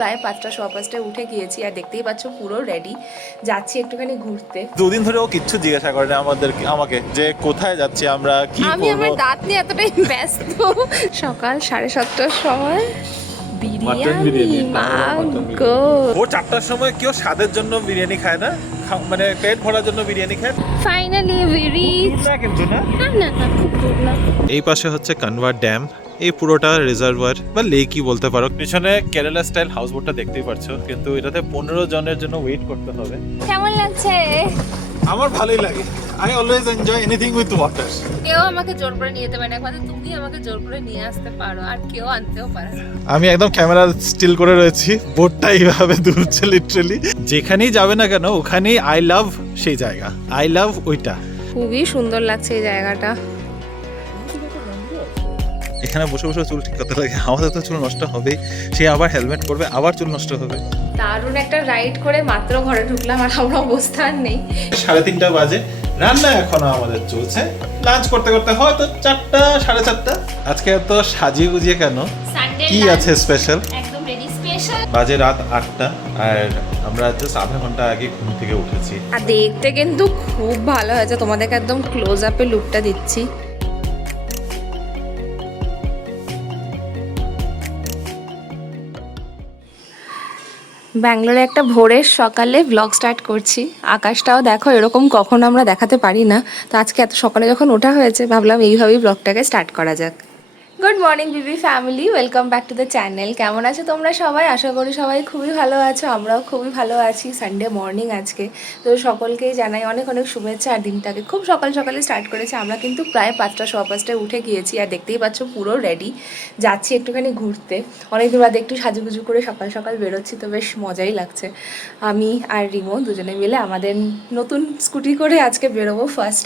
প্রায় ৫টা সোয়া ৫টায় উঠে গিয়েছি আর দেখতেই পাচ্ছ পুরো রেডি যাচ্ছি একটুখানি ঘুরতে। দুদিন ধরে ও কিচ্ছু জিজ্ঞাসা করে না আমাকে যে কোথায় যাচ্ছি আমরা কি আমি করব। আমার দাঁত নিয়ে এতটাই ব্যস্ত। সকাল 7:30টার সময় বিরিয়ানি মাগো। ও 4টার সময় কেউ স্বাদের জন্য বিরিয়ানি খায় না, মানে পেট ভরার জন্য বিরিয়ানি খায়। Finally we reach. না কিন্তু না, না খুব দূর না। এই পাশে হচ্ছে কানভার ড্যাম। এই পুরোটা রিজার্ভার বা লেকই বলতে পারো। পিছনে কেরালা স্টাইল হাউস বোটটা দেখতেই পাচ্ছো, কিন্তু এটাতে 15 জনের জন্য ওয়েট করতে হবে। কেমন লাগছে? আমার ভালোই লাগে। I always enjoy anything with water. কেউ আমাকে জোর করে নিয়ে যেতে পারে না, একমাত্র তুমি আমাকে জোর করে নিয়ে আসতে পারো, আর কেউ আনতেও পারে না। আমি একদম ক্যামেরা স্টিল করে রয়েছি, বোটটা এইভাবে দুলছে লিটারালি। যেখানেই যাবে না কেন ওখানেই আই লাভ সেই জায়গা, আই লাভ ওইটা। খুবই সুন্দর লাগছে এই জায়গাটা। এখানে বসে বসে চুল ঠিক করতে লাগে, আমাদের তো চুল নষ্ট হবেই। সে আবার হেলমেট পরবে, আবার চুল নষ্ট হবে। দারুণ একটা রাইড করে মাত্র ঘরে ঢুকলাম আর আমরা অবস্থান নেই। 3:30 বাজে, রান্না এখনো আমাদের চলছে। লাঞ্চ করতে করতে হয়তো 4টা 4:30। আজকে এত সাজিয়ে গুজিয়ে কেন, কি আছে স্পেশাল? একদম রেডি স্পেশাল। বাজে রাত 8টা আর আমরা জাস্ট আধা ঘন্টা আগে ঘুম থেকে উঠেছি। আর দেখতে কিন্তু খুব ভালো হয়েছে, তোমাদেরকে একদম ক্লোজ আপে লুকটা দিচ্ছি। ব্যাঙ্গালোরে একটা ভোরের সকালে ব্লগ স্টার্ট করছি। আকাশটাও দেখো, এরকম কখনো আমরা দেখাতে পারি না। তো আজকে এত সকালে যখন ওঠা হয়েছে ভাবলাম এইভাবেই ব্লগটাকে স্টার্ট করা যাক। Good morning Bibi family, welcome back to the channel. কেমন আছো তোমরা সবাই? আশা করি সবাই খুবই ভালো আছো, আমরাও খুবই ভালো আছি। সানডে মর্নিং আজকে, তো সকলকেই জানাই অনেক অনেক শুভেচ্ছা। আর দিনটাকে খুব সকাল সকালে স্টার্ট করেছি। আমরা কিন্তু প্রায় 5টা সোয়া 5টায় উঠে গিয়েছি আর দেখতেই পাচ্ছ পুরো রেডি যাচ্ছি একটুখানি ঘুরতে। অনেকদিন বাদে একটু সাজুগুজু করে সকাল সকাল বেরোচ্ছি, তো বেশ মজাই লাগছে। আমি আর রিমো দুজনে মিলে আমাদের নতুন স্কুটি করে আজকে বেরোবো ফার্স্ট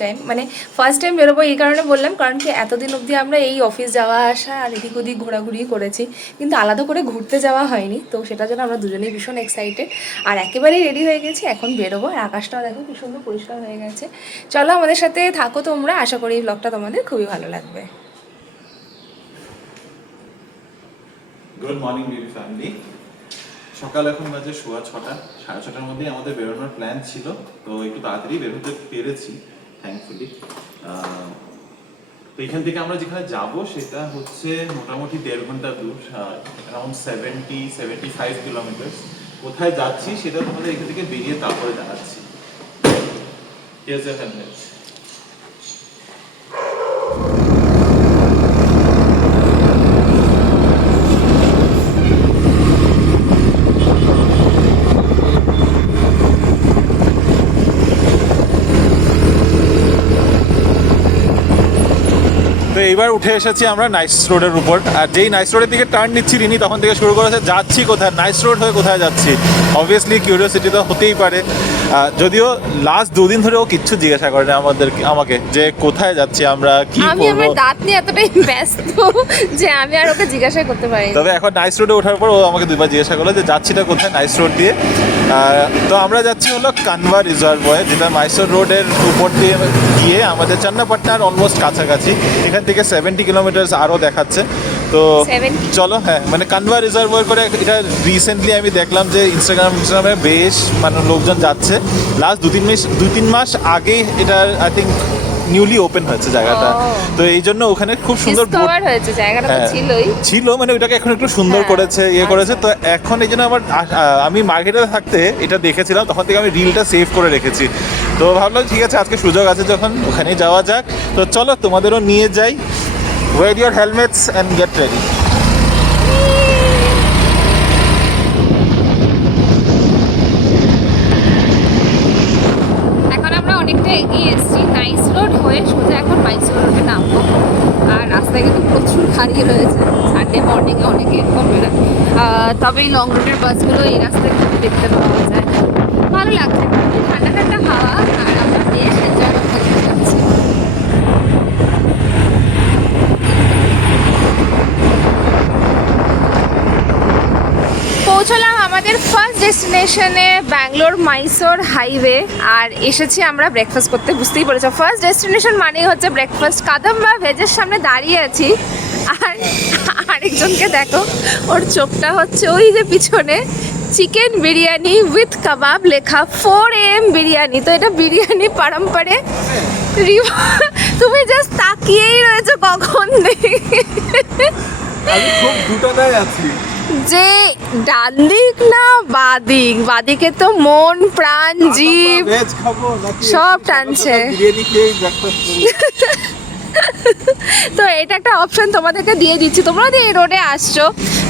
টাইম বেরোবো। এই কারণে বললাম, কারণ কি এতদিন অবধি আমরা এই অফিস যাওয়া আসা আর এদিক ওদিক ঘোরাঘুরি করেছি, কিন্তু আলাদা করে ঘুরতে যাওয়া হয়নি। তো সেটার জন্য আমরা দুজনেই ভীষণ এক্সাইটেড আর একেবারেই রেডি হয়ে গেছি। এখন বেরোবো আর আকাশটাও দেখো কি সুন্দর পরিষ্কার হয়ে গেছে। চলো আমাদের সাথে থাকো তোমরা, আশা করি এই ব্লগটা তোমাদের খুবই ভালো লাগবে। গুড মর্নিং বিবি ফ্যামিলি। সকাল এখন বাজে সোয়া 6টা, 6:30টার মধ্যেই আমাদের বেরোনোর প্ল্যান ছিল, তো একটু তাড়াতাড়ি বেরোতে পেরেছি থ্যাঙ্কফুলি। তো এখান থেকে আমরা যেখানে যাব সেটা হচ্ছে মোটামুটি 1.5 ঘন্টা দূর, অ্যারাউন্ড 75 কিলোমিটার। কোথায় যাচ্ছি সেটা তোমাদের এখান থেকে বেরিয়ে তারপরে জানাচ্ছি। Here's your helmet. তো এইবার উঠে এসেছি আমরা নাইস রোডের উপর, আর যেই নাইস রোডের দিকে টার্ন নিচ্ছি রিনি তখন থেকে শুরু করেছে যাচ্ছি কোথায়, নাইস রোড হয়ে কোথায় যাচ্ছি। অবভিয়াসলি কিউরিওসিটি তো হতেই পারে, যদিও লাস্ট 2 দিন ধরে ও কিচ্ছু জিজ্ঞাসা করে না আমাকে যে কোথায় যাচ্ছি আমরা কি করব। আমি আমার দাঁত নিয়ে এতটাই ব্যস্ত যে আমি আর ওকে জিজ্ঞাসা করতে পারি। তবে এখন নাইস রোডে ওঠার পর ও আমাকে 2বার জিজ্ঞাসা করলো যে যাচ্ছিটা কোথায় নাইস রোড দিয়ে। তো আমরা যাচ্ছি হলো কানভা রিজার্ভয়ে, যেটা মাইসোর রোডের উপর দিয়ে গিয়ে আমাদের চান্নাপাটনার অলমোস্ট কাছাকাছি। এখান থেকে 70 কিলোমিটার আরও দেখাচ্ছে। তো 70? চলো, হ্যাঁ মানে কানভা রিজার্ভয় করে এটা রিসেন্টলি আমি দেখলাম যে ইনস্টাগ্রামে বেশ মানে লোকজন যাচ্ছে। লাস্ট 2-3 মাস আগেই এটা আই থিঙ্ক নিউলি ওপেন হয়েছে জায়গাটা। তো এই জন্য ওখানে খুব সুন্দর ডিসকভার হয়েছে জায়গাটা, তো ছিল মানে ওইটাকে এখন একটু সুন্দর করেছে, করেছে। তো এখন এই জন্য আমি মার্কেটে থাকতে এটা দেখেছিলাম, তখন থেকে আমি রিলটা সেভ করে রেখেছি। তো ভাবলাম ঠিক আছে আজকে সুযোগ আছে যখন ওখানেই যাওয়া যাক। তো চলো তোমাদেরও নিয়ে যাই। Wear your helmets and get ready. এখন আমরা অনেকটা এগিয়ে এসেছি নাইস রোড হয়ে, সোজা এখন মাইসোর রোডে নামবো। আর রাস্তায় কিন্তু প্রচুর গাড়ি রয়েছে, সানডে মর্নিংয়ে অনেকে এরকম বেরোয়। তবে এই লং রুটের বাসগুলো এই রাস্তায় কিন্তু দেখতে পাওয়া যায়। ভালো লাগছে, ঠান্ডা ঠান্ডা হাওয়া, আর আমরা বেশ এনজয় করতে যাচ্ছি। পৌঁছলাম আমাদের ফার্স্ট ডেস্টিনেশনে, ব্যাঙ্গালোর মাইসোর হাইওয়ে। আর এসেছি আমরা ব্রেকফাস্ট করতে, বুঝতেই পেরেছো ফার্স্ট ডেস্টিনেশন মানেই হচ্ছে ব্রেকফাস্ট। কাদম্বা ভেজের সামনে দাঁড়িয়ে আছি আর আরেকজনকে দেখো, ওর চোখটা হচ্ছে ওই যে পিছনে চিকেন বিরিয়ানি উইথ কাবাব লেখা 4 AM বিরিয়ানি। তো এটা বিরিয়ানি পারম্পরে। তুমি জাস্ট তাকিয়েই রয়েছো কখন দেখে, আমি খুব দুটানায় আছি যে ডান দিক না বাদিক, বাদিকে তো মন প্রাণ জীব ভেজ খাবো নাকি সব টানছে। বিরিয়ানি খেয়ে ব্রেকফাস্ট করি। তো এটা একটা অপশন তোমাদেরকে দিয়ে দিচ্ছি, তোমরা যদি এই রোডে আসছো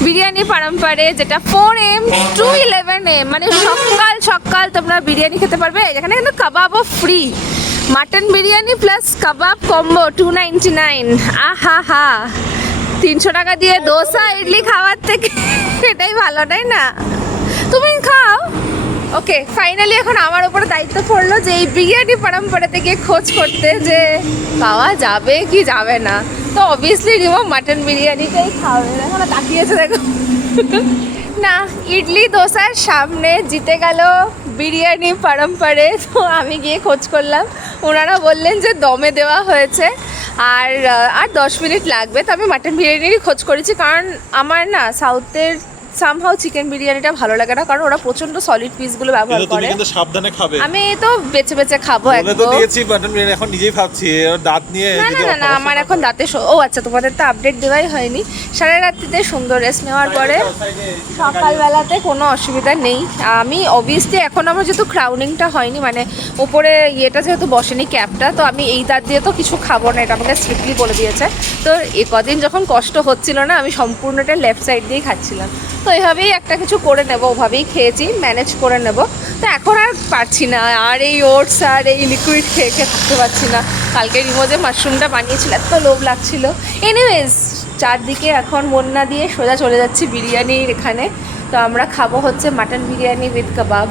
বিরিয়ানি পারম্পরে, যেটা 4 AM to 11 AM, মানে সকাল সকাল তোমরা বিরিয়ানি খেতে পারবে। এখানে কিন্তু কাবাবও ফ্রি, মাটন বিরিয়ানি প্লাস কাবাব কম্বো 299। আহা হা, 300 টাকা দিয়ে দোসা ইডলি খাওয়ার থেকে এটাই ভালো, তাই না? তুমি খাও। ওকে, ফাইনালি এখন আমার উপরে দায়িত্ব পড়লো যে এই বিরিয়ানি পারম্পরা থেকে খোঁজ করতে, যে পাওয়া যাবে কি যাবে না। তো অবভিয়াসলি রিমো মাটন বিরিয়ানিটাই খাবে। এখন তাকিয়েছে দেখো। না, ইডলি দোসার সামনে জিতে গেল বিরিয়ানি পারম্পরে। তো আমি গিয়ে খোঁজ করলাম, ওনারা বললেন যে দমে দেওয়া হয়েছে আর 10 মিনিট লাগবে। তো আমি মাটন বিরিয়ানিরই খোঁজ করেছি, কারণ আমার না সাউথের সামহাও চিকেন বিরিয়ানিটা ভালো লাগে না, কারণ ওরা প্রচন্ড সলিড পিসগুলো ব্যবহার কিন্তু করে। তুমি কিন্তু সাবধানে খাবে। আমি তো বেছে বেছে খাবো বলে তো একদম। দিয়েছি মাটন বিরিয়ানি, এখন নিজেই ভাবছি এর দাঁত নিয়ে না যদি না না না, অসমস্যা আমার না এখন হয়। দাঁতে ও আচ্ছা, তোমাদের তো আপডেট দেওয়াই হয়নি। সারা রাত্রিতে সুন্দর রেস্ট নেওয়ার পরে সকালবেলাতে কোনো অসুবিধা নেই। আমি অবভিয়াসলি এখন আমার যেহেতু ক্রাউনিংটা হয়নি, মানে উপরে ইয়েটা যেহেতু বসেনি ক্যাপটা, তো আমি এই দাঁত দিয়ে তো কিছু খাবো না, এটা আমাকে স্ট্রিক্টলি বলে দিয়েছে। তো কদিন যখন কষ্ট হচ্ছিল না, আমি সম্পূর্ণটা লেফট সাইড দিয়েই খাচ্ছিলাম। তো এইভাবেই একটা কিছু করে নেবো, ওভাবেই খেয়েছি, ম্যানেজ করে নেব। তো এখন আর পারছি না, আর এই ওটস আর এই লিকুইড খেয়ে খেয়ে থাকতে পারছি না। কালকে রিমো যে মাশরুমটা বানিয়েছিল, এত লোভ লাগছিল। এনিওয়েজ, চারদিকে এখন মন না দিয়ে সোজা চলে যাচ্ছি বিরিয়ানির এখানে। তো আমরা খাবো হচ্ছে মাটন বিরিয়ানি উইথ কাবাব।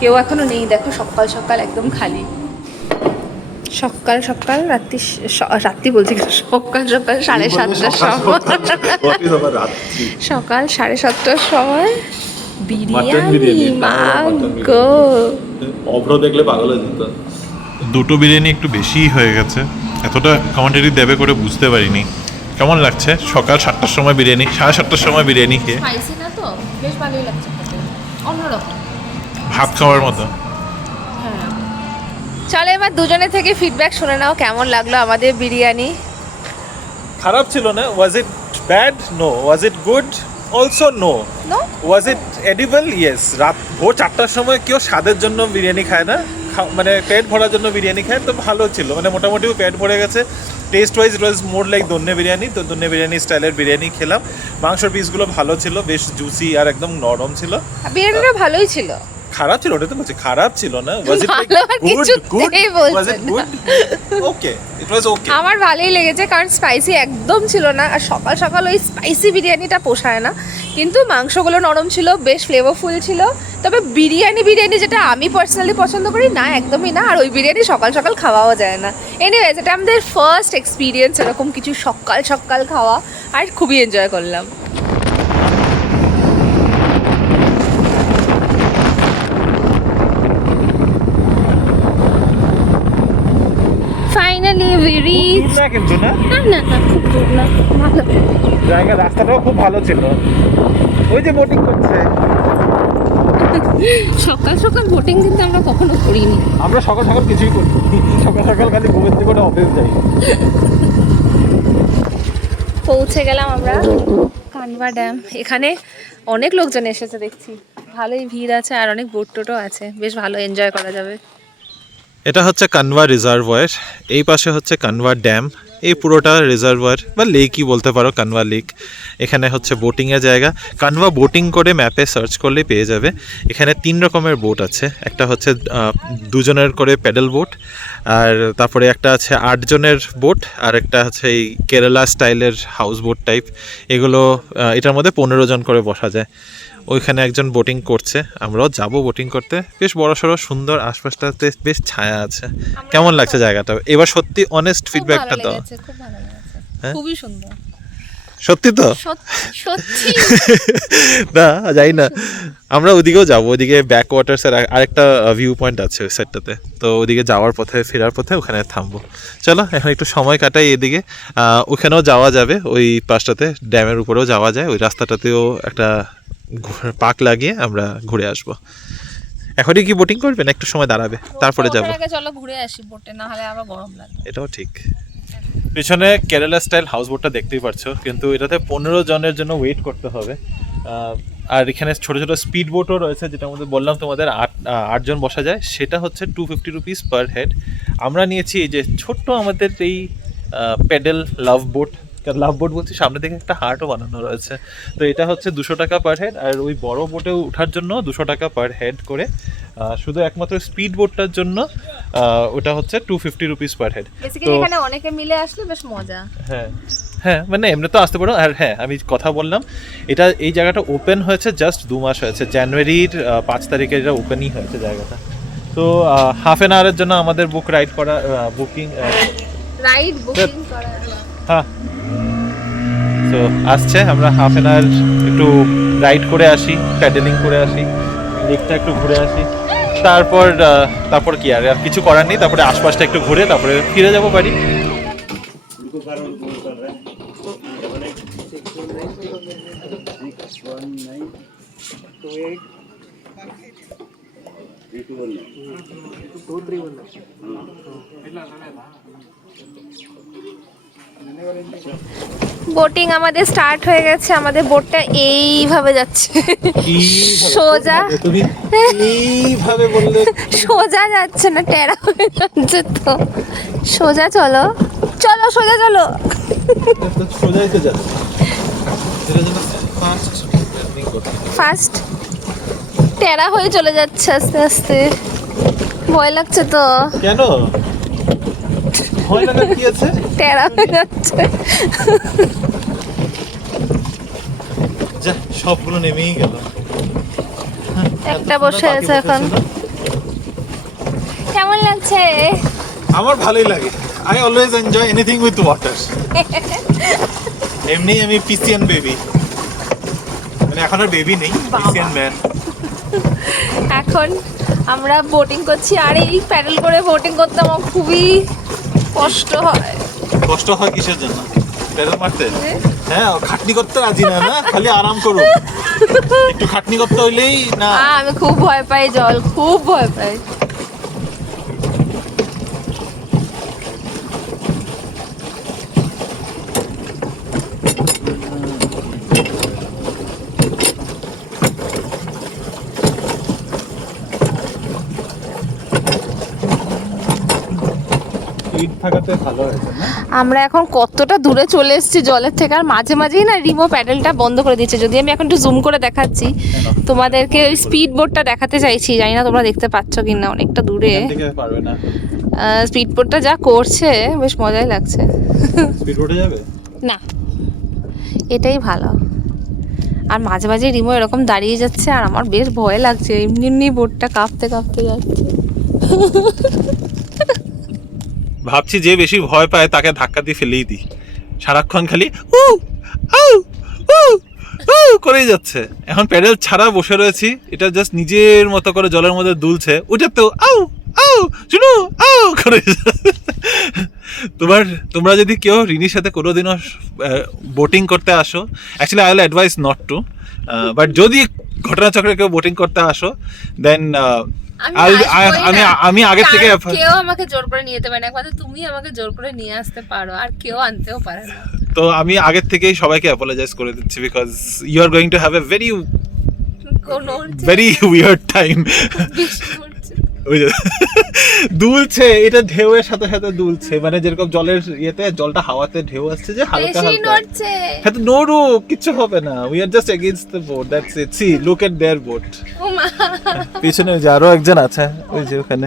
কেউ এখনও নেই, দেখো সকাল সকাল একদম খালি। সকাল সকাল রাত্রি বলছি, সকাল সকাল 7:30টার সময়, সকাল 7:30টার সময় বিরিয়ানি। মাগো, অভ্র দেখলে পাগল হয়ে যেত। দুটো বিরিয়ানি একটু বেশিই হয়ে গেছে, এতটা কোয়ান্টিটি দেবে করে বুঝতে পারিনি। কেমন লাগছে সকাল 7টার সময় বিরিয়ানি, 7:30টার সময় বিরিয়ানি খেয়ে? স্পাইসি না তো, বেশ ভালোই লাগছে খেতে, অন্যরকম ভাত খাওয়ার মতো। হ্যাঁ, চলো এবার দুজনে থেকে ফিডব্যাক শুনে নাও, কেমন লাগলো আমাদের বিরিয়ানি। খারাপ ছিল না। Was it bad? No. Was it good? Also no. No, was it edible? Yes. রাত ভোর 4টার সময় কেউ স্বাদের জন্য বিরিয়ানি খায় না, মানে পেট ভরার জন্য বিরিয়ানি খায়। তো ভালো ছিল, মানে মোটামুটি পেট ভরে গেছে। Taste wise it was more like Donne biryani. তো দন্নে বিরিয়ানি স্টাইলের বিরিয়ানি খেলাম। মাংসের পিসগুলো ভালো ছিল, বেশ জুসি আর একদম নরম ছিল। বিরিয়ানিটা ভালোই ছিল। খারাপ ছিল? ওটা তো বলছি খারাপ ছিল না। ওয়াজ ইট লাইক ভালো আর গুড? গুড কিছুতেই ওয়াজ বলছেন ইট গুড? ওকে, ইট ওয়াজ ওকে। আমার ভালোই লেগেছে, কারণ স্পাইসি একদম ছিল না। আর সকাল সকাল ওই স্পাইসি বিরিয়ানিটা পোষায় না, কিন্তু মাংসগুলো নরম ছিল, বেশ ফ্লেভারফুল ছিল। তবে বিরিয়ানি যেটা আমি পার্সোনালি পছন্দ করি না, একদমই না। আর ওই বিরিয়ানি সকাল সকাল খাওয়াও যায় না। এনিওয়েজ, এটা আমাদের ফার্স্ট এক্সপিরিয়েন্স এরকম কিছু সকাল সকাল খাওয়া, আর খুবই এনজয় করলাম। Finally we reach. না কিন্তু না, না না না, খুব দূর না, ভালো জায়গা, রাস্তাটাও খুব ভালো ছিল। ওই যে বোটিং করছে। সকাল সকাল বোটিং কিন্তু আমরা কখনো করিনি। আমরা সকাল সকাল কিছুই করি, সকাল সকাল খালি ঘুমের থেকে করে অফিস যাই। পৌঁছে গেলাম আমরা কানভা ড্যাম। এখানে অনেক লোকজন এসেছে দেখছি, ভালোই ভিড় আছে, আর অনেক বোট টোটও আছে, বেশ ভালো এনজয় করা যাবে। এটা হচ্ছে কানভা রিজার্ভয়ার, এই পাশে হচ্ছে কানভা ড্যাম। এই পুরোটা রিজার্ভয়ার বা লেকই বলতে পারো, কানভা লেক। এখানে হচ্ছে বোটিংয়ের জায়গা। কানভা বোটিং করে ম্যাপে সার্চ করলেই পেয়ে যাবে। এখানে 3 রকমের বোট আছে। একটা হচ্ছে 2 জনের করে প্যাডেল বোট, আর তারপরে একটা আছে 8 জনের বোট, আর একটা হচ্ছে এই কেরালা স্টাইলের হাউস বোট টাইপ। এগুলো এটার মধ্যে 15 জন করে বসা যায়। ওইখানে একজন বোটিং করছে, আমরাও যাব বোটিং করতে। বেশ বড়সড় সুন্দর, আশপাশটাতে বেশ ছায়া আছে। কেমন লাগছে জায়গাটা এবার? সত্যি অনেস্ট ফিডব্যাকটা দাও। খুব ভালো লেগেছে, হ্যাঁ? খুবই সুন্দর। সত্যি তো? সত্যি না যাই না, আমরা ওদিকেও যাবো, ওদিকে ব্যাক ওয়াটার্স এর আরেকটা ভিউ পয়েন্ট আছে ওই সাইডটাতে, তো ওদিকে যাওয়ার পথে ফেরার পথে ওখানে থামবো। চলো এখন একটু সময় কাটাই এদিকে, ওখানেও যাওয়া যাবে, ওই পাশটাতে ড্যামের উপরেও যাওয়া যায়, ওই রাস্তাটাতেও একটা পাক লাগিয়ে আমরা ঘুরে আসবো। এখনই কি বোটিং করবে না একটু সময় দাঁড়াবে তারপরে যাবো? চলো ঘুরে আসি, বোটে না হলে আবার গরম লাগবে। এটাও ঠিক। পিছনে কেরালা স্টাইল হাউস বোটটা দেখতেই পাচ্ছো, কিন্তু এটাতে 15 জনের জন্য ওয়েট করতে হবে। আর এখানে ছোট ছোট স্পিড বোটও রয়েছে, যেটার মধ্যে বললাম তোমাদের 8 জন বসা যায়, সেটা হচ্ছে 250 রুপিস পার হেড। আমরা নিয়েছি এই যে ছোট্ট আমাদের এই প্যাডেল লাভ বোট বলছি, সামনে থেকে একটা হার্টও বানানো রয়েছে, তো এটা হচ্ছে 200 টাকা পার হেড। আর ওই বড় বোটে ওঠার জন্য 200 টাকা পার হেড করে। শুধু একমাত্র স্পিড বোটটার জন্য ওটা হচ্ছে 250 রুপিস পার হেড। বেসিক্যালি এখানে অনেকে মিলে আসলে বেশ মজা। হ্যাঁ হ্যাঁ, মানে এমনি তো আসতে পারো। আর হ্যাঁ, আমি কথা বললাম, এটা এই জায়গাটা ওপেন হয়েছে জাস্ট 2 মাস হয়েছে, জানুয়ারির 5 তারিখে এটা ওপেনই হয়েছে জায়গাটা। তো হাফ অ্যান আওয়ারের জন্য আমাদের রাইড করা হ্যাঁ, তো আসছে, আমরা হাফ অ্যান আওয়ার একটু রাইড করে আসি, প্যাডেলিং করে আসি, লেকটা একটু ঘুরে আসি, তারপর কি আর কিছু করার নেই, তারপরে আশপাশটা একটু ঘুরে তারপরে ফিরে যাবো বাড়ি। বোটিং আমাদের স্টার্ট হয়ে গেছে, আমাদের বোটটা এইভাবে যাচ্ছে সোজা। তুমি এইভাবে বললে সোজা যাচ্ছে না, টেরা হয়ে যাচ্ছে। তো সোজা চলো চলো, সোজা চলো। সোজাই তো যাচ্ছে, ফার্স্ট টেরা হয়ে চলে যাচ্ছে আস্তে আস্তে, ভয় লাগছে তো। কেন ভয় লাগা কি আছে? টেরা হয়ে যাচ্ছে। যা, সবগুলো নেমেই গেল। একটা বসে আছে এখন। কেমন লাগছে? আমার ভালোই লাগে। I always enjoy anything with water. এমনি আমি পিসিএন বেবি, মানে এখন আর বেবি নেই, পিসিএন ম্যান। এখন আমরা বোটিং করছি, আর এই প্যাডেল করে বোটিং করতে আমার খুবই কষ্ট হয়। কষ্ট হয় কিসের জন্য? প্যাডেল মারতে? হ্যাঁ, খাটনি করতে রাজি না, না খালি আরাম করো, একটু খাটনি করতে হইলেই না। আমি খুব ভয় পাই জল, খুব ভয় পাই। আমরা এখন কতটা দূরে চলে এসেছি জলের থেকে, আর মাঝে মাঝেই না রিমো প্যাডেলটা বন্ধ করে দিচ্ছে। যদি আমি এখন একটু জুম করে দেখাচ্ছি তোমাদেরকে, ওই স্পিড বোটটা দেখাতে চাইছি, জানি না তোমরা দেখতে পাচ্ছ কিনা, অনেকটা দূরে। স্পিড বোটটা যা করছে বেশ মজাই লাগছে। স্পিড বোটে যাবে না, এটাই ভালো। আর মাঝে মাঝে রিমো এরকম দাঁড়িয়ে যাচ্ছে, আর আমার বেশ ভয় লাগছে, এমনি এমনি বোটটা কাঁপতে কাঁপতে যাচ্ছে। ভাবছি যে বেশি ভয় পায় তাকে ধাক্কা দিয়ে ফেলেই দিই, সারাক্ষণ খালি উ উ উ উ করেই যাচ্ছে। এখন প্যাডেল ছাড়া বসে রয়েছি, এটা জাস্ট নিজের মতো করে জলের মধ্যে দুলছে, ওটা তো আউ আউ শুনো আউ করে। তোমরা যদি কেউ রিনির সাথে কোনোদিনও বোটিং করতে আসো, actually I will advise not to, but যদি ঘটনাচক্রে কেউ বোটিং করতে আসো, দেন আমি আগে থেকে কেউ আমাকে জোর করে নিয়ে যেতে পারে না, একমাত্র তুমি আমাকে জোর করে নিয়ে আসতে পারো, আর কেউ আনতেও পারে না। তো আমি আগের থেকেই সবাইকে অ্যাপোলোজাইজ করে দিচ্ছি, because you are going to have a very weird time. দুলছে, এটা ঢেউয়ের সাথে সাথে দুলছে, মানে যেরকম জলের ইয়েতে জলটা হাওয়াতে ঢেউ আসছে যে হালকা হালকা, হ্যাঁ তো নড়ু, কিচ্ছু হবে না, we are just against the boat, that's it. See look at their boat. পিছনে যে আরো একজন আছে, ওই যে ওখানে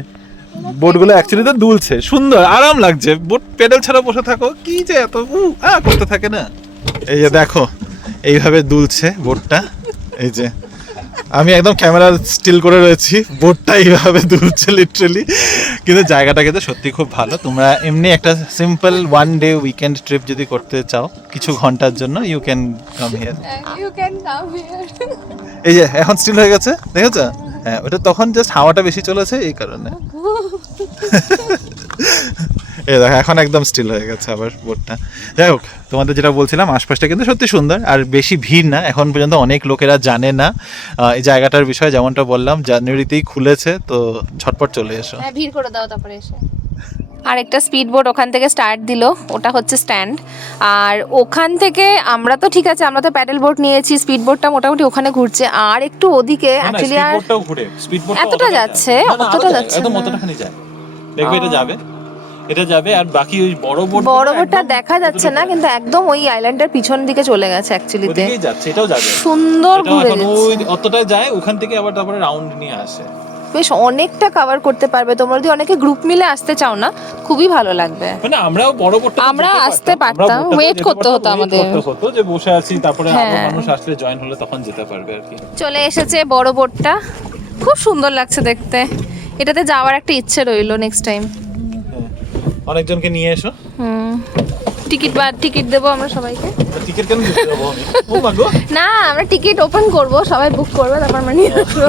বোটগুলো অ্যাকচুয়ালি তো দুলছে, সুন্দর আরাম লাগছে। বোট প্যাডেল ছাড়া বসে থাকো, কি যে এত করতে থাকে না। এই যে দেখো এইভাবে দুলছে বোটটা, এই যে আমি একদম ক্যামেরা স্টিল করে রয়েছি, বোটটা এইভাবে দুলছে লিটারালি। কিন্তু জায়গাটা কিন্তু সত্যি খুব ভালো। তোমরা এমনি একটা simple one day weekend trip যদি করতে চাও কিছু ঘন্টার জন্য, you can come here. You can come here. এই যে এখন স্টিল হয়ে গেছে, দেখেছো? হ্যাঁ, ওটা তখন জাস্ট হাওয়াটা বেশি চলেছে এই কারণে। এই দেখো এখন একদম স্টিল হয়ে গেছে আবার বোটটা। যাই হোক, তোমাদের যেটা বলছিলাম, আশপাশটা কিন্তু সত্যি সুন্দর আর বেশি ভিড় না। এখন পর্যন্ত অনেক লোকেরা জানে না এই জায়গাটার বিষয়ে। যেমনটা বললাম, জানুয়ারিতেই খুলেছে, তো ঝটপট চলে এসো। হ্যাঁ, ভিড় করে দাও তারপরে এসে। আর একটা স্পিড বোট ওখান থেকে স্টার্ট দিল, ওটা হচ্ছে স্ট্যান্ড। আর ওখান থেকে আমরা তো ঠিক আছে, আমরা তো প্যাডেল বোট নিয়েছি, স্পিড বোটটা মোটামুটি ওখানে ঘুরছে। আর একটু ওদিকে অ্যাকচুয়ালি আর এতটা যাচ্ছে, অতটা যাচ্ছে একদম না। অতটাখানি যায়, দেখবে এটা যাবে, এটা যাবে। আর বাকি ওই বড় বোটটা দেখা যাচ্ছে না, কিন্তু একদম ওই আইল্যান্ডের পিছন দিকে চলে গেছে অ্যাকচুয়ালিতে। ওদিকেই যাচ্ছে, এটাও যাবে সুন্দর ঘুরে এখন ওই যাচ্ছে। অতটা যায়, ওখান থেকে আবার তারপরে রাউন্ড নিয়ে আসে। বেশ অনেকটা কভার করতে পারবে তোমরা যদি অনেকে গ্রুপ মিলে আসতে চাও না, খুবই ভালো লাগবে। মানে আমরাও বড় বোটটা আমরা আসতে পারতাম, ওয়েট করতে হতো আমাদের, হতো যে বসে আছি, তারপরে আরো হ্যাঁ। মানুষ আসলে জয়েন হলে তখন যেতে পারবে আর কি। চলে এসেছে বড় বোটটা, খুব সুন্দর লাগছে দেখতে। এটাতে যাওয়ার একটা ইচ্ছে রইলো নেক্সট টাইম। অনেকজনকে নিয়ে এসো। টিকিট দেবো আমরা সবাইকে। টিকিট কেন দিতে যাবো আমি? ও মা গো। না, আমরা টিকিট ওপেন করব, সবাই বুক করবে, তারপর আমরা নিয়ে আসবো।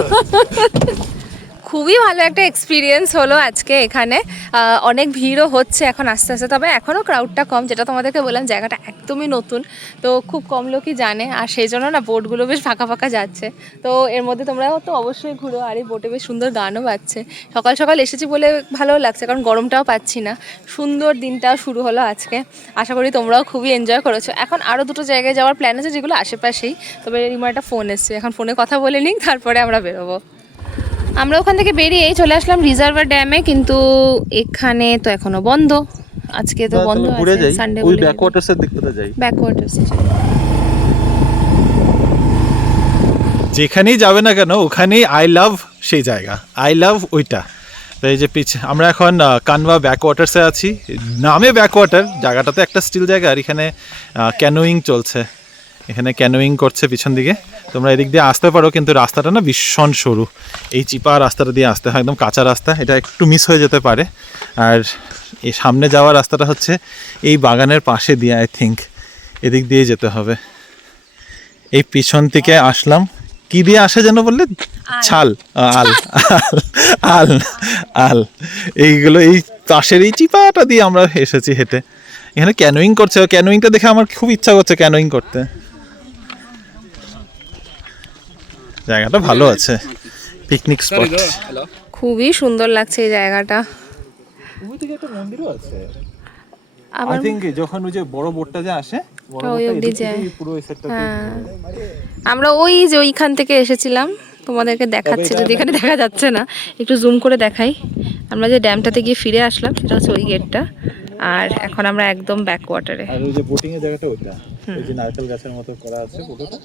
খুবই ভালো একটা এক্সপিরিয়েন্স হলো আজকে এখানে। অনেক ভিড়ও হচ্ছে এখন আস্তে আস্তে, তবে এখনও ক্রাউডটা কম। যেটা তোমাদেরকে বললাম, জায়গাটা একদমই নতুন, তো খুব কম লোকই জানে। আর সেই জন্য না বোটগুলো বেশ ফাঁকা ফাঁকা যাচ্ছে। তো এর মধ্যে তোমরাও তো অবশ্যই ঘুরো। আর এই বোটে বেশ সুন্দর গানও বাজছে। সকাল সকাল এসেছি বলে ভালোও লাগছে, কারণ গরমটাও পাচ্ছি না। সুন্দর দিনটাও শুরু হলো আজকে। আশা করি তোমরাও খুবই এনজয় করেছো। এখন আরও দুটো জায়গায় যাওয়ার প্ল্যান আছে, যেগুলো আশেপাশেই। তবে রিমার একটা ফোন এসছে, এখন ফোনে কথা বলে নিই, তারপরে আমরা বেরোবো। আমরা ওখান থেকে বেরিয়ে চলে আসলাম রিজার্ভার ড্যামে, কিন্তু এখানে তো এখনো বন্ধ। আজকে তো বন্ধ আছে, সানডে বলে। ওই ব্যাকওয়াটারসের দিকটাতে যাই। ব্যাকওয়াটার্স যেখানেই যাবে না কেন, ওখানেই আই লাভ সেই জায়গা, আই লাভ ওইটা। তো এই যে আমরা এখন কানভা ব্যাকওয়াটার্সে আছি। নামে ব্যাকওয়াটার, জায়গাটাতে একটা স্টিল জায়গা। আর এখানে ক্যানোয়িং চলছে, এখানে ক্যানোয়িং করছে পিছন দিকে। তোমরা এদিক দিয়ে আসতে পারো, কিন্তু রাস্তাটা না ভীষণ সরু, এই চিপা রাস্তাটা দিয়ে আসতে হয়, একদম কাঁচা রাস্তা। এটা একটু মিস হয়ে যেতে পারে। আর এই সামনে যাওয়ার রাস্তাটা হচ্ছে এই বাগানের পাশে দিয়ে, আই থিঙ্ক এদিক দিয়ে যেতে হবে। এই পিছন থেকে আসলাম, কি দিয়ে আসে যেন বললে? ছাল, আল আল আল আল এইগুলো, এই পাশের এই চিপাটা দিয়ে আমরা এসেছি হেঁটে। এখানে ক্যানোয়িং করছে, ক্যানোয়িংটা দেখে আমার খুব ইচ্ছা করছে ক্যানোয়িং করতে। জায়গাটা ভালো আছে, পিকনিক স্পট। খুবই সুন্দর লাগছে এই জায়গাটা। একটা মন্দিরও আছে। আবার আই থিংক যখন ওই যে বড় বোটটা যে আসে, বড় ওই বোটটা অবধি এদিক যায়। থেকেই পুরো এই সেটটা। হ্যাঁ, আমরা ওই যে ওইখান থেকে এসেছিলাম, তোমাদেরকে দেখাচ্ছে, যদি এখানে দেখা যাচ্ছে না একটু জুম করে দেখাই। আমরা যে ড্যামটাতে গিয়ে ফিরে আসলাম, সেটা হচ্ছে ওই গেটটা। আর এখন আমরা একদম ব্যাকওয়াটারে। আর ওই যে বোটিং এর জায়গাটা ওটা, ওই যে নারকেল গাছের মতো করা আছে পুরোটা।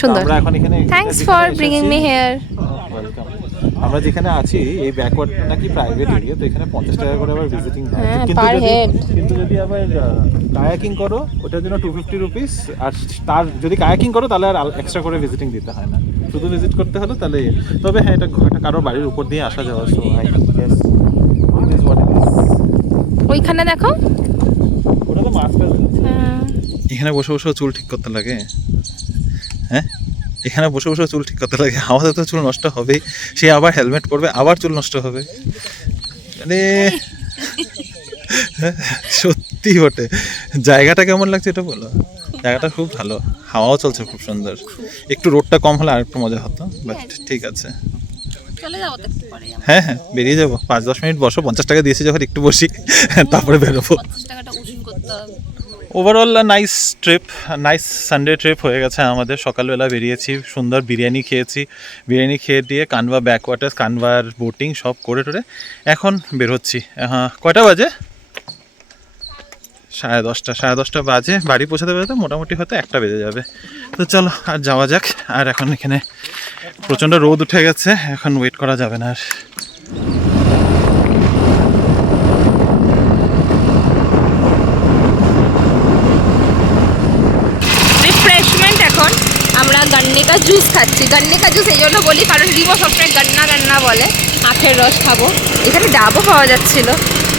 সুন্দর। আমরা এখন এখানে thanks for bringing me here. Welcome. আমরা যেখানে আছি এই ব্যাকওয়ার্ড নাকি প্রাইভেট এরিয়া, তো এখানে 50 টাকা করে আবার ভিজিটিং নেয়। হ্যাঁ, per head। কিন্তু যদি আবার কায়াকিং করো ওটার জন্য 250 রুপিস। আর তার যদি কায়াকিং করো তাহলে আর এক্সট্রা করে ভিজিটিং দিতে হয় না, শুধু ভিজিট করতে হলো তাহলে। তবে হ্যাঁ, এটা কারোর বাড়ির উপর দিয়ে আসা যাওয়া, so I guess it is what it is. ওইখানে দেখো, ওটা তো মাছ কাজ। হ্যাঁ। এখানে বসে বসে চুল ঠিক করতে লাগে। হ্যাঁ, এখানে বসে বসে চুল ঠিক করতে লাগে। আমাদের তো চুল নষ্ট হবেই, সে আবার হেলমেট পরবে, আবার চুল নষ্ট হবে। মানে সত্যি বটে। জায়গাটা কেমন লাগছে এটা বলো? জায়গাটা খুব ভালো, হাওয়াও চলছে খুব সুন্দর। একটু রোডটা কম হলে আর একটু মজা হতো, বাট ঠিক আছে। হ্যাঁ হ্যাঁ, বেরিয়ে যাবো। 5-10 মিনিট বসো, 50 টাকা দিয়েছি যখন, একটু বসি, তারপরে বেরোবো। Overall nice trip, nice Sunday trip হয়ে গেছে আমাদের। সকালবেলা বেরিয়েছি, সুন্দর বিরিয়ানি খেয়েছি, বিরিয়ানি খেয়ে দিয়ে কানভা ব্যাকওয়াটার্স, কানভার বোটিং সব করে টোরে এখন বেরোচ্ছি। হ্যাঁ, কয়টা বাজে? 10:30। 10:30 বাজে। বাড়ি পৌঁছাতে বেরোতে মোটামুটি হয়তো 1টা বেজে যাবে। তো চলো আর যাওয়া যাক। আর এখন এখানে প্রচণ্ড রোদ উঠে গেছে, এখন ওয়েট করা যাবে না আর। রিফ্রেশমেন্ট এখন আমরা জুস খাচ্ছি, গন্নে কা জুস এই জন্য বলি কারণ রিমো সবসময় গন্না গন্না বলে। আখের রস খাবো, এখানে ডাবও পাওয়া যাচ্ছিল,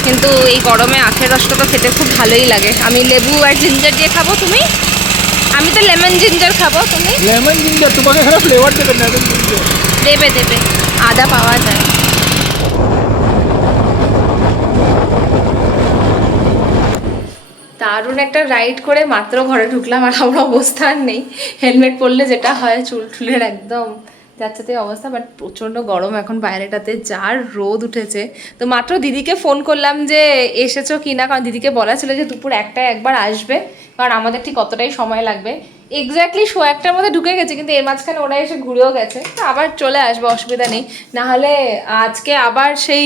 কিন্তু এই গরমে আখের রসটা তো খেতে খুব ভালোই লাগে। আমি লেবু আর জিঞ্জার দিয়ে খাবো, তুমি? আমি তো লেমন জিঞ্জার খাবো, তুমি? লেমন জিঞ্জার তোমাকে এখানে ফ্লেভার দেবে লেমন জিঞ্জার। দেবে দেবে, আদা পাওয়া যায়। দারুণ একটা রাইড করে মাত্র ঘরে ঢুকলাম, আর আমার অবস্থা আর নেই। হেলমেট পরলে যেটা হয় চুল টুলের একদম যাচ্ছে তাই অবস্থা, বাট প্রচণ্ড গরম এখন বাইরেটাতে, যার রোদ উঠেছে। তো মাত্র দিদিকে ফোন করলাম যে এসেছো কি না, কারণ দিদিকে বলা ছিল যে দুপুর 1টায় একবার আসবে, কারণ আমাদের ঠিক কতটাই সময় লাগবে। এক্স্যাক্টলি 1:15 মধ্যে ঢুকে গেছে, কিন্তু এর মাঝখানে ওরা এসে ঘুরেও গেছে, তো আবার চলে আসবে, অসুবিধা নেই। নাহলে আজকে আবার সেই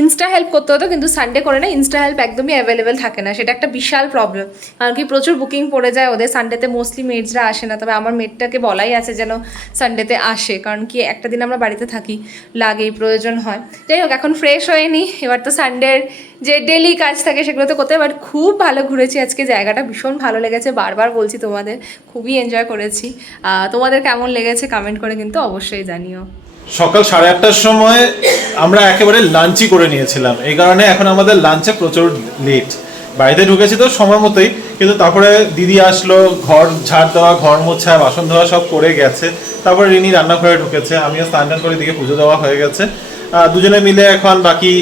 ইনস্টা হেল্প করতে হতো, কিন্তু সানডে করে না, ইনস্টা হেল্প একদমই অ্যাভেলেবেল থাকে না, সেটা একটা বিশাল প্রবলেম। কারণ কি প্রচুর বুকিং পড়ে যায় ওদের, সানডেতে মোস্টলি মেডসরা আসে না, তবে আমার মেডটাকে বলাই আছে যেন সানডেতে আসে, কারণ কি একটা দিন আমরা বাড়িতে থাকি, লাগেই, প্রয়োজন হয়। যাই হোক, এখন ফ্রেশ হয়ে নিই, এবার তো সানডের যে ডেলি কাজ থাকে সেগুলো তো করতে, বাট খুব ভালো ঘুরেছি আজকে, জায়গাটা ভীষণ ভালো লেগেছে, বারবার বলছি তোমাদের, খুবই এনজয় করেছি। তোমাদের কেমন লেগেছে কমেন্ট করে কিন্তু অবশ্যই জানিও। সকাল 8:30টার সময় আমরা একেবারে লাঞ্চই করে নিয়েছিলাম, এই কারণে এখন আমাদের লাঞ্চে প্রচুর লেট। বাড়িতে ঢুকেছি তো সময় মতোই, কিন্তু তারপরে দিদি আসলো, ঘর ঝাড় দেওয়া, ঘর মোছা, বাসন ধোয়া সব করে গেছে। তারপরে রিনি রান্নাঘরে ঢুকেছে, আমিও স্নান টান করে দিকে পুজো দেওয়া হয়ে গেছে। দুজনে মিলে এখন বাকি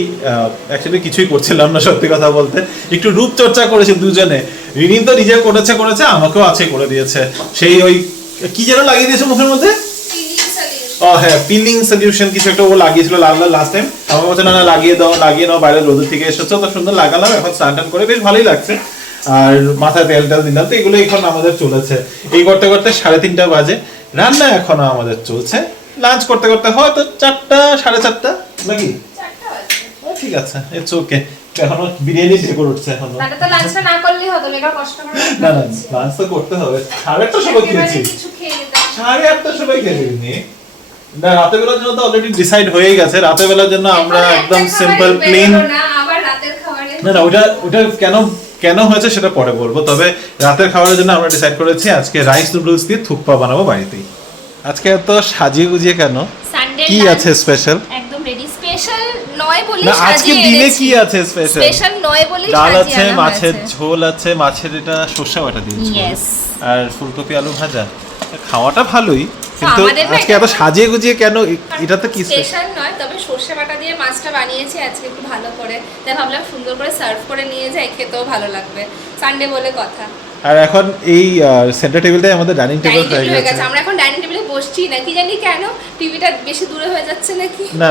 অ্যাকচুয়ালি কিছুই করছিলাম না, সত্যি কথা বলতে একটু রূপচর্চা করেছি দুজনে। রিনি তো নিজে করেছে, আমাকেও আছে করে দিয়েছে। সেই ওই কি যেন লাগিয়ে দিয়েছে মুখের মধ্যে, ও হ্যাঁ, পিলিং সলিউশন কিছু একটা ও লাগিয়েছিল লাল লাস্ট টাইম। আমার বলছে না লাগিয়ে নাও, বাইরে রোদ থেকে এসেছো, তো সুন্দর লাগালাম, এখন স্নান টান করে বেশ ভালোই লাগছে। আর মাথায় তেল দিলাম, তো এগুলো এখন আমাদের চলেছে। এই করতে করতে 3:30 বাজে, রান্না এখনো আমাদের চলছে। লাঞ্চ করতে করতে হয়তো 4টা 4:30 নাকি, ঠিক আছে, ইটস ওকে। এখনো বিরিয়ানি ডেকোর উঠছে এখনো, তাহলে তো লাঞ্চটা না করলেই হতো, মেয়েটা কষ্ট করে। না লাঞ্চ তো করতে হবে। 8:30টার সময় খেয়েছি, 8:30টার সময় খেয়েছি। না, রাতের বেলার জন্য তো অলরেডি ডিসাইড হয়ে গেছে। রাতের বেলার জন্য আমরা একদম সিম্পল প্লেন, না ওটা কেন হয়েছে সেটা পরে বলবো। তবে রাতের খাবারের জন্য আমরা ডিসাইড করেছি আজকে রাইস নুডলস দিয়ে থুকপা বানাবো বাড়িতেই। আজকে এত সাজিয়ে গুজিয়ে কেন, কি আছে স্পেশাল? একদম রেডি, স্পেশাল নয় বলি না, আজকে দিনে কি আছে স্পেশাল? স্পেশাল নয় বলি ডাল আছে, মাছের ঝোল আছে, মাছের এটা সরষে বাটা দিয়েছি, আর ফুলকপি আলু ভাজা। খাওয়াটা ভালোই, কিন্তু আজকে এত সাজিয়ে গুজিয়ে কেন, এটা তো কি স্পেশাল নয়, তবে সরষে বাটা দিয়ে মাছটা বানিয়েছি আজকে একটু ভালো করে, তাই ভাবলাম সুন্দর করে সার্ভ করে নিয়ে যাই, খেতেও ভালো লাগবে, সানডে বলে কথা। আর এখন এই সেন্টার টেবিলটাই আমাদের ডাইনিং টেবিল হয়ে গেছে। আমরা এখন ডাইনিং টেবিলে বসছি না, কি জানি কেন, টিভিটা বেশি দূরে হয়ে যাচ্ছে নাকি। না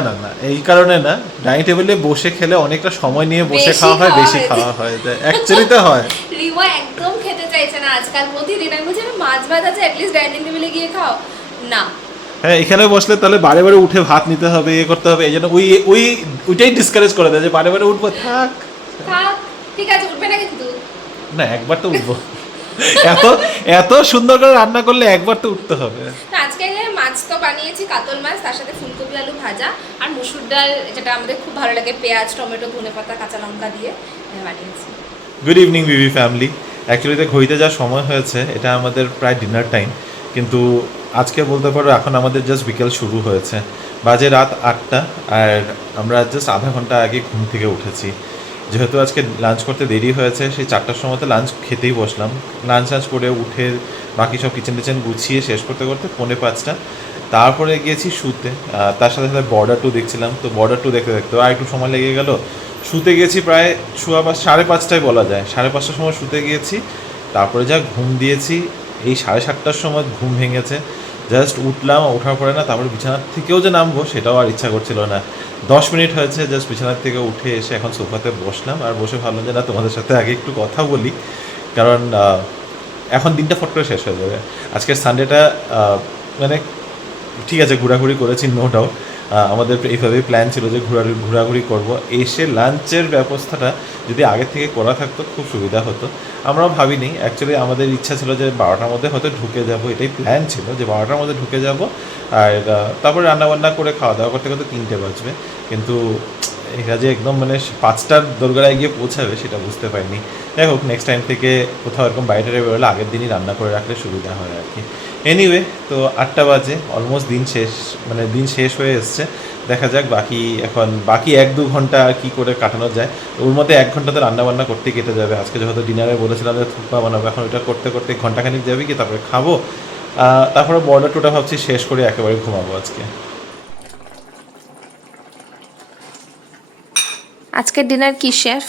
এই কারণে না, ডাইনিং টেবিলে বসে খেলে অনেকটা সময় নিয়ে বসে খাওয়া হয়, বেশি খাওয়া হয়, অ্যাকচুয়ালি তো হয়। রিমা একদম খেতে চাইছে না আজকাল, প্রতিদিন আমি বলছি মাছ ভাত আছে, অ্যাটলিস্ট ডাইনিং টেবিলে গিয়ে খাও না। হ্যাঁ, এখানে বসলে তাহলে বারে উঠে ভাত নিতে হবে, করতে হবে, এই জন্য ওইটাই ডিসকারেজ করে দেয় যে বারে উঠবো, থাক ঠিক আছে, উঠবে না কিন্তু। না, একবার তো উঠবো, এত সুন্দর করে রান্না করলে একবার তো উঠতে হবে। আজকে মাছ তো বানিয়েছি, কাতল মাছ, তার সাথে ফুলকপি আলু ভাজা আর মুসুর ডাল, যেটা আমাদের খুব ভালো লাগে, পেঁয়াজ টমেটো ধনেপাতা কাঁচা লঙ্কা দিয়ে বানিয়েছি। গুড ইভিনিং বিবি ফ্যামিলি। অ্যাকচুয়ালি ঘড়িতে যা সময় হয়েছে এটা আমাদের প্রায় ডিনার টাইম, কিন্তু আজকে বলতে পারো এখন আমাদের জাস্ট বিকেল শুরু হয়েছে, বাজে রাত 8টা, আর আমরা জাস্ট আধা ঘন্টা আগে ঘুম থেকে উঠেছি। যেহেতু আজকে লাঞ্চ করতে দেরি হয়েছে, সেই 4টার সময়তে লাঞ্চ খেতেই বসলাম। লাঞ্চ করে উঠে বাকি সব কিচেন টিচেন গুছিয়ে শেষ করতে করতে 4:45, তারপরে গিয়েছি শুতে। তার সাথে সাথে বর্ডার 2 দেখছিলাম, তো বর্ডার 2 দেখতে আর একটু সময় লেগে গেল। শুতে গেছি প্রায় 5:30 বলা যায়, 5:30টার সময় শুতে গিয়েছি। তারপরে যা ঘুম দিয়েছি, এই 7:30টার সময় ঘুম ভেঙেছে। জাস্ট উঠলাম, ওঠার পরে না তারপরে বিছানার থেকেও যে নামবো সেটাও আর ইচ্ছা করছিল না। 10 মিনিট হয়েছে জাস্ট বিছানার থেকে উঠে এসে এখন সোফাতে বসলাম, আর বসে ভাবলাম যে না, তোমাদের সাথে আগে একটু কথা বলি, কারণ এখন দিনটা ফট করে শেষ হয়ে যাবে। আজকের সানডেটা মানে ঠিক আছে, ঘোরাঘুরি করেছি, নো ডাউট। আমাদের এইভাবেই প্ল্যান ছিল যে ঘোরাঘুরি করব। এসে লাঞ্চের ব্যবস্থাটা যদি আগে থেকে করা থাকতো খুব সুবিধা হতো। আমরাও ভাবিনি, অ্যাকচুয়ালি আমাদের ইচ্ছা ছিল যে 12টার মধ্যে হয়তো ঢুকে যাব, এটাই প্ল্যান ছিল যে 12টার মধ্যে ঢুকে যাব, আর তারপরে রান্নাবান্না করে খাওয়া দাওয়া করতে করতে 3টে বাজবে। কিন্তু এরা যে একদম মানে 5টার দোরগোড়ায় গিয়ে পৌঁছাবে সেটা বুঝতে পারিনি। যাই হোক, নেক্সট টাইম থেকে কোথাও এরকম বাইরে বেরোলে আগের দিনই রান্না করে রাখলে সুবিধা হয় আর কি। এনিওয়ে, তো 8টা বাজে, অলমোস্ট দিন শেষ, মানে দিন শেষ হয়ে এসছে। দেখা যাক বাকি 1-2 ঘন্টা কি করে কাটানো যায়। ওর মধ্যে 1 ঘন্টাতে রান্না বান্না করতে কেটে যাবে। আজকে যেহেতু ডিনারে বলেছিলাম যে থুকপা বানাবো, এখন ওটা করতে করতে ঘন্টাখানিক যাবে কি, তারপরে খাবো। তারপরে বর্ডার টুটা ভাবছি শেষ করে একেবারে ঘুমাবো আজকে। আজকের ডিনার কি শেফ?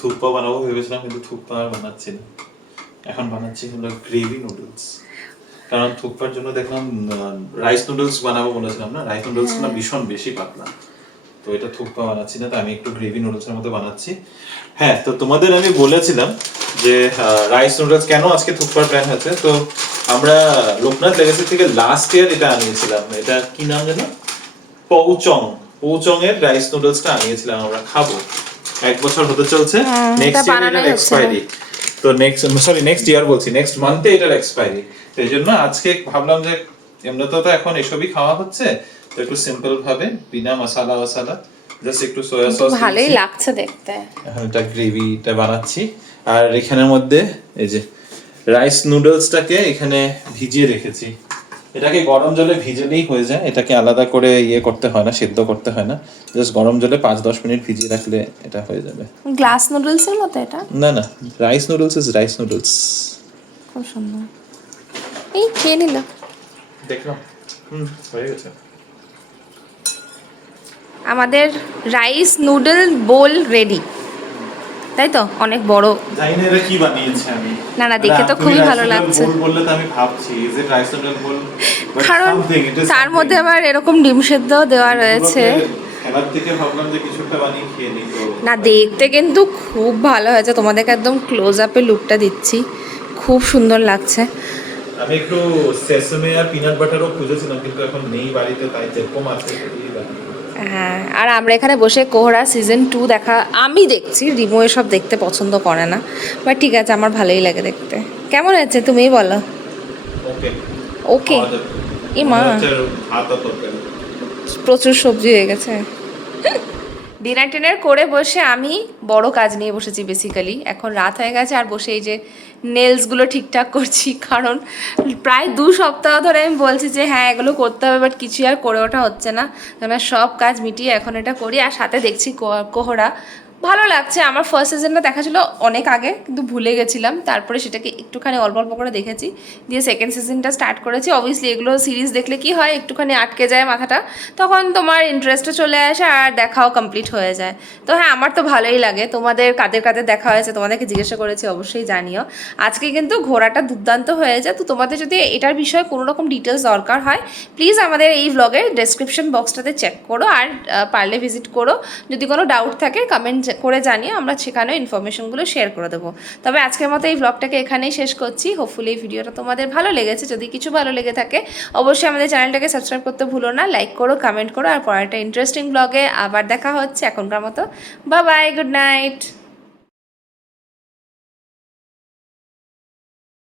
থুকপা বানাবো ভেবেছিলাম, কিন্তু থুকপা আর বানাচ্ছি না। এখন বানাচ্ছি হলো গ্রেভি নুডলস। কারণ থুকপার জন্য দেখলাম রাইস নুডলস বানাবো বলেছিলাম না, রাইস নুডলস না ভীষণ বেশি পাতলা, তো এটা থুকপা বানাচ্ছি না, তো আমি একটু গ্রেভি নুডলসের মতো বানাচ্ছি। হ্যাঁ, তো তোমাদের আমি বলেছিলাম যে রাইস নুডলস কেন আজকে থুকপার প্ল্যান হয়েছে। তো আমরা লোকনাথ লেগেসি থেকে লাস্ট ইয়ার এটা আনিয়েছিলাম, এটা কি নাম জানো, পৌচং এর রাইস নুডলসটা আনিয়েছিলাম, আমরা খাবো। 1 বছর হতে চলছে, নেক্সট ইয়ার এটার এক্সপায়ারি। তো নেক্সট ইয়ার বলছি, নেক্সট মান্থে এটার এক্সপায়ারি। তো এই জন্য আজকে ভাবলাম যে এমনিতেও তো এখন এসবই খাওয়া হচ্ছে, তো একটু সিম্পল ভাবে বিনা মশলা জাস্ট একটু সয়া সস, ভালোই লাগছে দেখতে। এখন এটা গ্রেভিটা বানাচ্ছি। আর এখানের মধ্যে এই যে রাইস নুডলসটাকে এখানে ভিজিয়ে রেখেছি। এটাকে গরম জলে ভিজালেই হয়ে যায়, এটাকে আলাদা করে করতে হয় না, সেদ্ধ করতে হয় না, জাস্ট গরম জলে 5-10 মিনিট ভিজিয়ে রাখলে এটা হয়ে যাবে। গ্লাস নুডলসের মতো এটা? না না, rice noodles is rice noodles. খুব সুন্দর। এই খেয়ে নিল, দেখলাম, হয়ে গেছে। আমাদের রাইস নুডল বোল রেডি, তাই তো? অনেক বড়। জানি না এটা কি বানিয়েছে আমি। না দেখে তো খুবই ভালো লাগছে। বোল বললে তো আমি ভাবছি যে রাইস নুডল বোল, কারণ তার মধ্যে আবার এরকম ডিম সেদ্ধ দেওয়া রয়েছে। খেলার থেকে ভাবলাম যে কিছু একটা বানিয়ে খেয়ে নিই। তো না, দেখতে কিন্তু খুব ভালো হয়েছে, তোমাদেরকে একদম ক্লোজ আপে লুকটা দিচ্ছি, খুব সুন্দর লাগছে। আমি একটু সেসমে আর পিনাট বাটারও খুঁজেছিলাম, কিন্তু এখন নেই বাড়িতে, তাই যেরকম আছে সেটাই বানিয়ে। হ্যাঁ, আর আমরা এখানে বসে কোহরা সিজন 2 দেখা আমি দেখছি, রিমো এসব দেখতে পছন্দ করে না, বাট ঠিক আছে, আমার ভালোই লাগে দেখতে। কেমন হয়েছে তুমিই বলো? ওকে ওকে। এ মা, প্রচুর সবজি হয়ে গেছে। ডিনার টিনার করে বসে আমি বড় কাজ নিয়ে বসেছি বেসিক্যালি। এখন রাত হয়ে গেছে আর বসে এই যে নেলসগুলো ঠিকঠাক করছি, কারণ প্রায় 2 সপ্তাহ ধরে আমি বলছি যে হ্যাঁ এগুলো করতে হবে, বাট কিছুই আর করে ওঠা হচ্ছে না। আমরা সব কাজ মিটিয়ে এখন এটা করি, আর সাথে দেখছি কোহরা। ভালো লাগছে। আমার ফার্স্ট সিজনটা দেখা ছিল অনেক আগে, কিন্তু ভুলে গেছিলাম, তারপরে সেটাকে একটুখানি অল্প অল্প করে দেখেছি, দিয়ে সেকেন্ড সিজনটা স্টার্ট করেছি। অবভিয়াসলি এগুলো সিরিজ দেখলে কি হয়, একটুখানি আটকে যায় মাথাটা, তখন তোমার ইন্টারেস্টও চলে আসে আর দেখাও কমপ্লিট হয়ে যায়। তো হ্যাঁ, আমার তো ভালোই লাগে। তোমাদের কাদের কাদের দেখা হয়েছে তোমাদেরকে জিজ্ঞাসা করেছি, অবশ্যই জানিও। আজকে কিন্তু ঘোরাটা দুর্দান্ত হয়েছে। তো তোমাদের যদি এটার বিষয়ে কোনো রকম ডিটেলস দরকার হয়, প্লিজ আমাদের এই ভ্লগের ডেসক্রিপশন বক্সটাতে চেক করো, আর পারলে ভিজিট করো। যদি কোনো ডাউট থাকে কমেন্ট করে জানিয়ে আমরা সেখানেও ইনফরমেশনগুলো শেয়ার করে দেবো। তবে আজকের মতো এই ব্লগটাকে এখানেই শেষ করছি। হোপফুলি এই ভিডিওটা তোমাদের ভালো লেগেছে। যদি কিছু ভালো লেগে থাকে অবশ্যই আমাদের চ্যানেলটাকে সাবস্ক্রাইব করতে ভুলো না, লাইক করো, কমেন্ট করো, আর পরেরটা ইন্টারেস্টিং ব্লগে আবার দেখা হচ্ছে। এখনকার মতো বাই বাই, গুড নাইট।